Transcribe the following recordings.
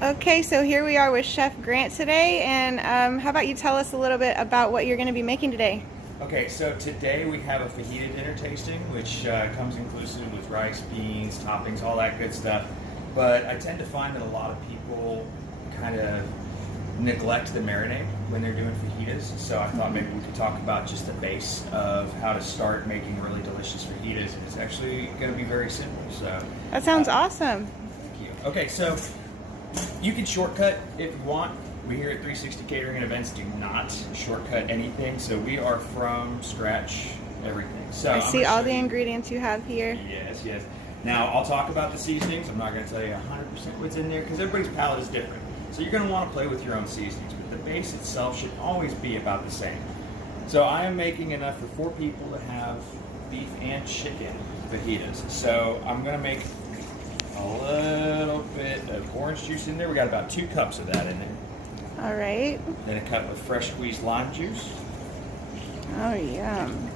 Okay, so here we are with Chef Grant today, and how about you tell us a little bit about what you're going to be making today? Okay, so today we have a fajita dinner tasting, which comes inclusive with rice, beans, toppings, all that good stuff. But I tend to find that a lot of people kind of neglect the marinade when they're doing fajitas. So I thought maybe we could talk about just the base of how to start making really delicious fajitas. And it's actually going to be very simple. So That sounds awesome. thank you. Okay, so you can shortcut if you want. We here at 360 Catering and Events do not shortcut anything, so we are from scratch everything. So I see all the ingredients you have here. Yes, yes. Now I'll talk about the seasonings. I'm not going to tell you 100% what's in there because everybody's palate is different. So you're going to want to play with your own seasonings, but the base itself should always be about the same. So I am making enough for 4 people to have beef and chicken fajitas. So I'm going to make a little bit of orange juice in there. We got about 2 cups of that in there. All right. Then a cup of fresh squeezed lime juice. Oh, yum.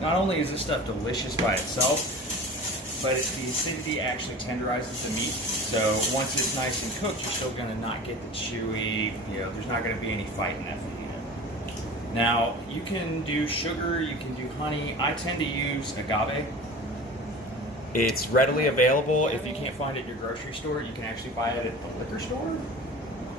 Not only is this stuff delicious by itself, but it's the acidity actually tenderizes the meat. So once it's nice and cooked, you're still gonna not get the chewy, there's not gonna be any fight in that fajita. Now, you can do sugar, you can do honey. I tend to use agave. It's readily available. If you can't find it in your grocery store, you can actually buy it at the liquor store.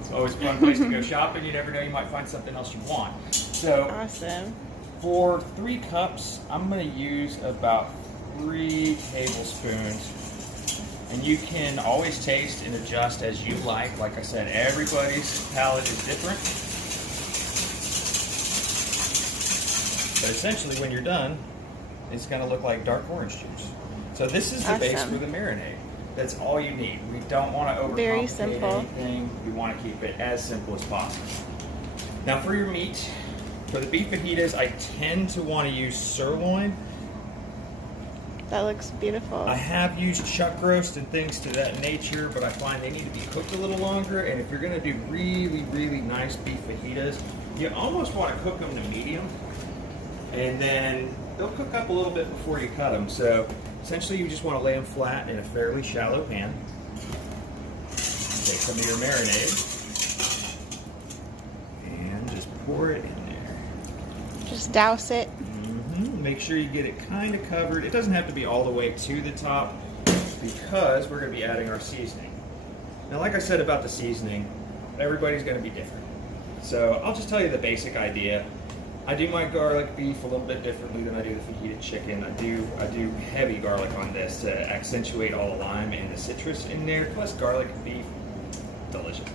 It's always a fun place to go shopping. You never know, you might find something else you want. So, Awesome. for 3 cups, I'm going to use about 3 tablespoons. And you can always taste and adjust as you like. Like I said, everybody's palate is different. But essentially, when you're done, it's going to look like dark orange juice. So this is the base for the marinade. That's all you need. We don't want to overcomplicate anything. We want to keep it as simple as possible. Now for your meat, for the beef fajitas, I tend to want to use sirloin. That looks beautiful. I have used chuck roast and things to that nature, but I find they need to be cooked a little longer. And if you're going to do really, really nice beef fajitas, you almost want to cook them to medium. And then they'll cook up a little bit before you cut them. So essentially, you just want to lay them flat in a fairly shallow pan. Take some of your marinade and just pour it in there. Just douse it. Make sure you get it kind of covered. It doesn't have to be all the way to the top because we're going to be adding our seasoning. Now, like I said about the seasoning, everybody's going to be different. So I'll just tell you the basic idea. I do my garlic beef a little bit differently than I do the fajita chicken. I do heavy garlic on this to accentuate all the lime and the citrus in there. Plus garlic beef, delicious.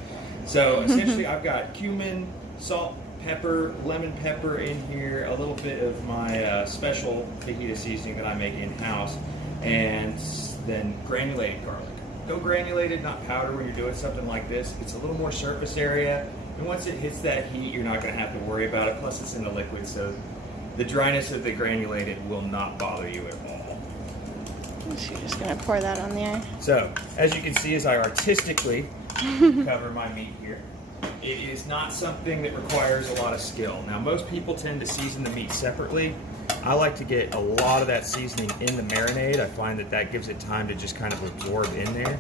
So essentially I've got cumin, salt, pepper, lemon pepper in here, a little bit of my special fajita seasoning that I make in-house, and then granulated garlic. Go granulated, not powder when you're doing something like this. It's a little more surface area. And once it hits that heat, you're not going to have to worry about it. Plus, it's in the liquid, so the dryness of the granulated will not bother you at all. So you're just going to pour that on there. So, as you can see, as I artistically cover my meat here, it is not something that requires a lot of skill. Now, most people tend to season the meat separately. I like to get a lot of that seasoning in the marinade. I find that gives it time to just kind of absorb in there.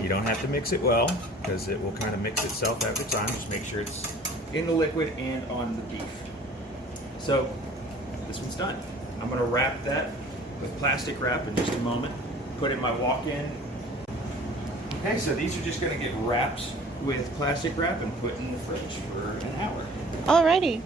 You don't have to mix it well because it will kind of mix itself after time. Just make sure it's in the liquid and on the beef. So this one's done. I'm going to wrap that with plastic wrap in just a moment. Put in my walk-in. Okay, so these are just going to get wrapped with plastic wrap and put in the fridge for an hour. Alrighty.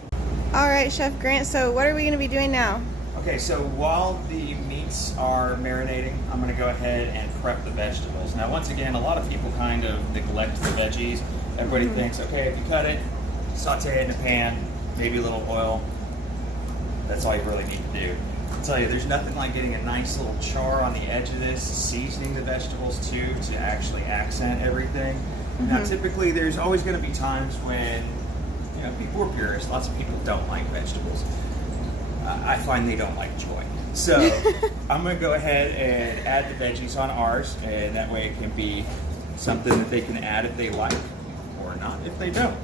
All right, Chef Grant, so what are we going to be doing now? Okay, so while the meats are marinating, I'm going to go ahead and prep the vegetables. Now, once again, a lot of people kind of neglect the veggies. Everybody thinks, okay, if you cut it, saute it in a pan, maybe a little oil. That's all you really need to do. I'll tell you, there's nothing like getting a nice little char on the edge of this, seasoning the vegetables too to actually accent everything. Now, typically, there's always going to be times when, people are purists. Lots of people don't like vegetables. I find they don't like joy. So I'm going to go ahead and add the veggies on ours, and that way it can be something that they can add if they like, or not if they don't.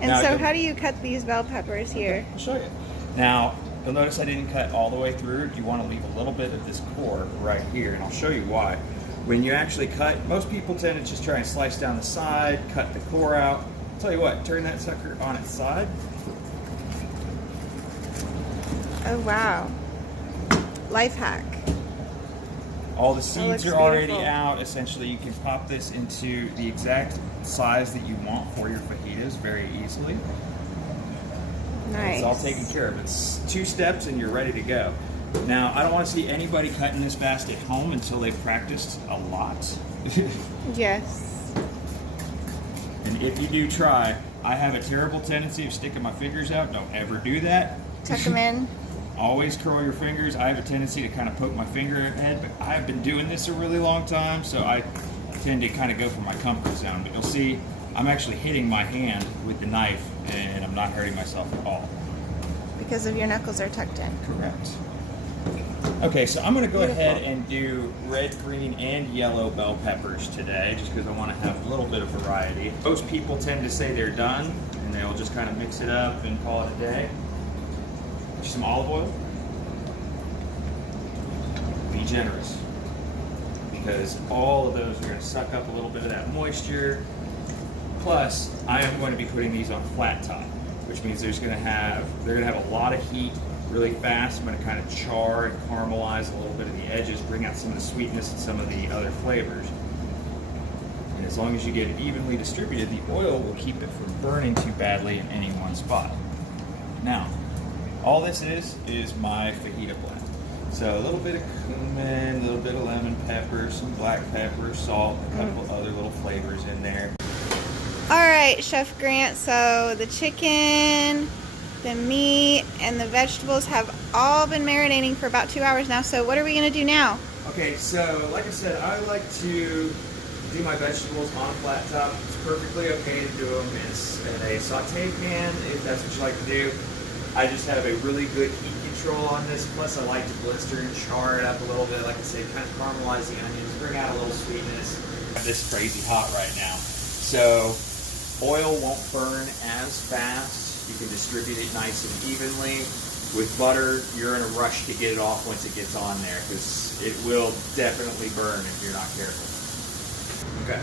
And now, so how do you cut these bell peppers here? Okay, I'll show you. Now, you'll notice I didn't cut all the way through. You want to leave a little bit of this core right here, and I'll show you why. When you actually cut, most people tend to just try and slice down the side, cut the core out. I'll tell you what, turn that sucker on its side. Oh wow. Life hack. All the seeds looks are already beautiful. out. Essentially, you can pop this into the exact size that you want for your fajitas very easily. Nice. It's all taken care of. It's 2 steps and you're ready to go. Now, I don't want to see anybody cutting this fast at home until they've practiced a lot. Yes. And if you do try, I have a terrible tendency of sticking my fingers out. Don't ever do that. Tuck them in. Always curl your fingers. I have a tendency to kind of poke my finger ahead, but I've been doing this a really long time, so I tend to kind of go for my comfort zone. But you'll see I'm actually hitting my hand with the knife, and I'm not hurting myself at all. Because of your knuckles are tucked in. Correct. Okay, so I'm going to go Beautiful. ahead and do red, green, and yellow bell peppers today, just because I want to have a little bit of variety. Most people tend to say they're done, and they'll just kind of mix it up and call it a day. Some olive oil. Be generous, because all of those are going to suck up a little bit of that moisture. Plus, I am going to be putting these on flat top, which means they're going to have a lot of heat really fast. I'm going to kind of char and caramelize a little bit of the edges, bring out some of the sweetness and some of the other flavors. And as long as you get it evenly distributed, the oil will keep it from burning too badly in any one spot. Now, all this is my fajita blend. So a little bit of cumin, a little bit of lemon pepper, some black pepper, salt, a couple other little flavors in there. All right, Chef Grant, so the chicken, the meat, and the vegetables have all been marinating for about 2 hours now, so what are we gonna do now? Okay, so like I said, I like to do my vegetables on a flat top. It's perfectly okay to do them in a saute pan if that's what you like to do. I just have a really good heat control on this, plus I like to blister and char it up a little bit, like I said, kind of caramelize the onions, bring out a little sweetness. This crazy hot right now. So oil won't burn as fast. You can distribute it nice and evenly. With butter, you're in a rush to get it off once it gets on there, because it will definitely burn if you're not careful. Okay.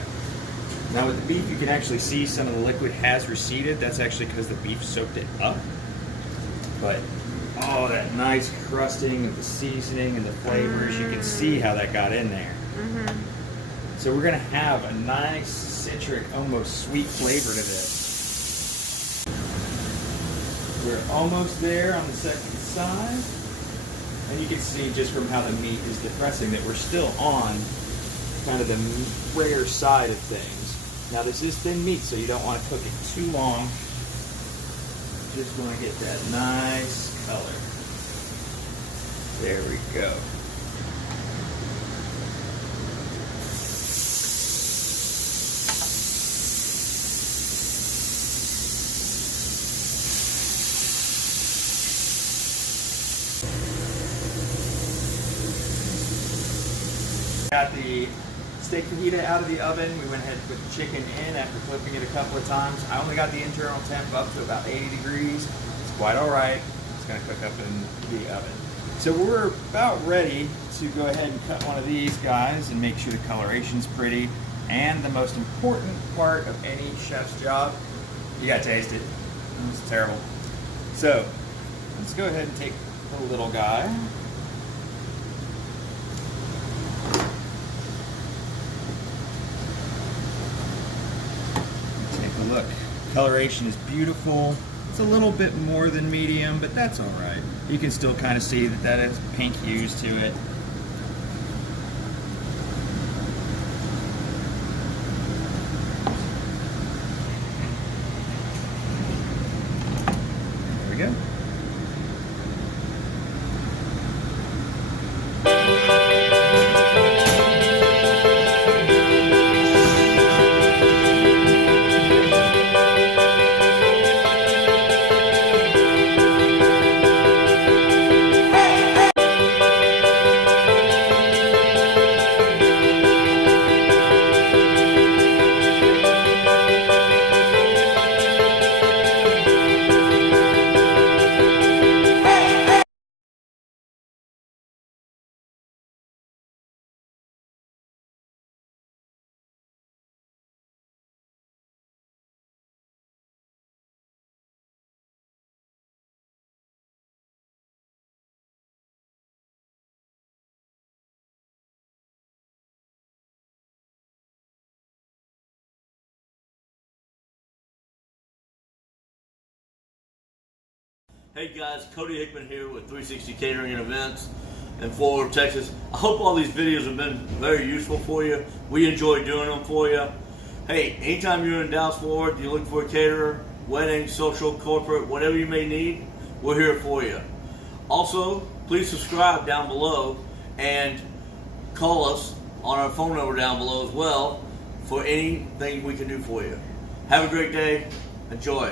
Now with the beef, you can actually see some of the liquid has receded. That's actually because the beef soaked it up. But oh, that nice crusting of the seasoning and the flavors, you can see how that got in there. So we're going to have a nice citric, almost sweet flavor to this. We're almost there on the second side. And you can see just from how the meat is depressing that we're still on kind of the rare side of things. Now this is thin meat, so you don't want to cook it too long. Just want to get that nice color. There we go. Got the steak fajita out of the oven. We went ahead and put the chicken in after flipping it a couple of times. I only got the internal temp up to about 80 degrees. It's quite all right. It's going to cook up in the oven. So we're about ready to go ahead and cut one of these guys and make sure the coloration's pretty. And the most important part of any chef's job, you got to taste it. It's terrible. So let's go ahead and take the little guy. Look, coloration is beautiful. It's a little bit more than medium, but that's all right. You can still kind of see that has pink hues to it. There we go. Hey guys, Cody Hickman here with 360 Catering and Events in Fort Worth, Texas. I hope all these videos have been very useful for you. We enjoy doing them for you. Hey, anytime you're in Dallas, Fort Worth, you look for a caterer, wedding, social, corporate, whatever you may need, we're here for you. Also, please subscribe down below and call us on our phone number down below as well for anything we can do for you. Have a great day. Enjoy.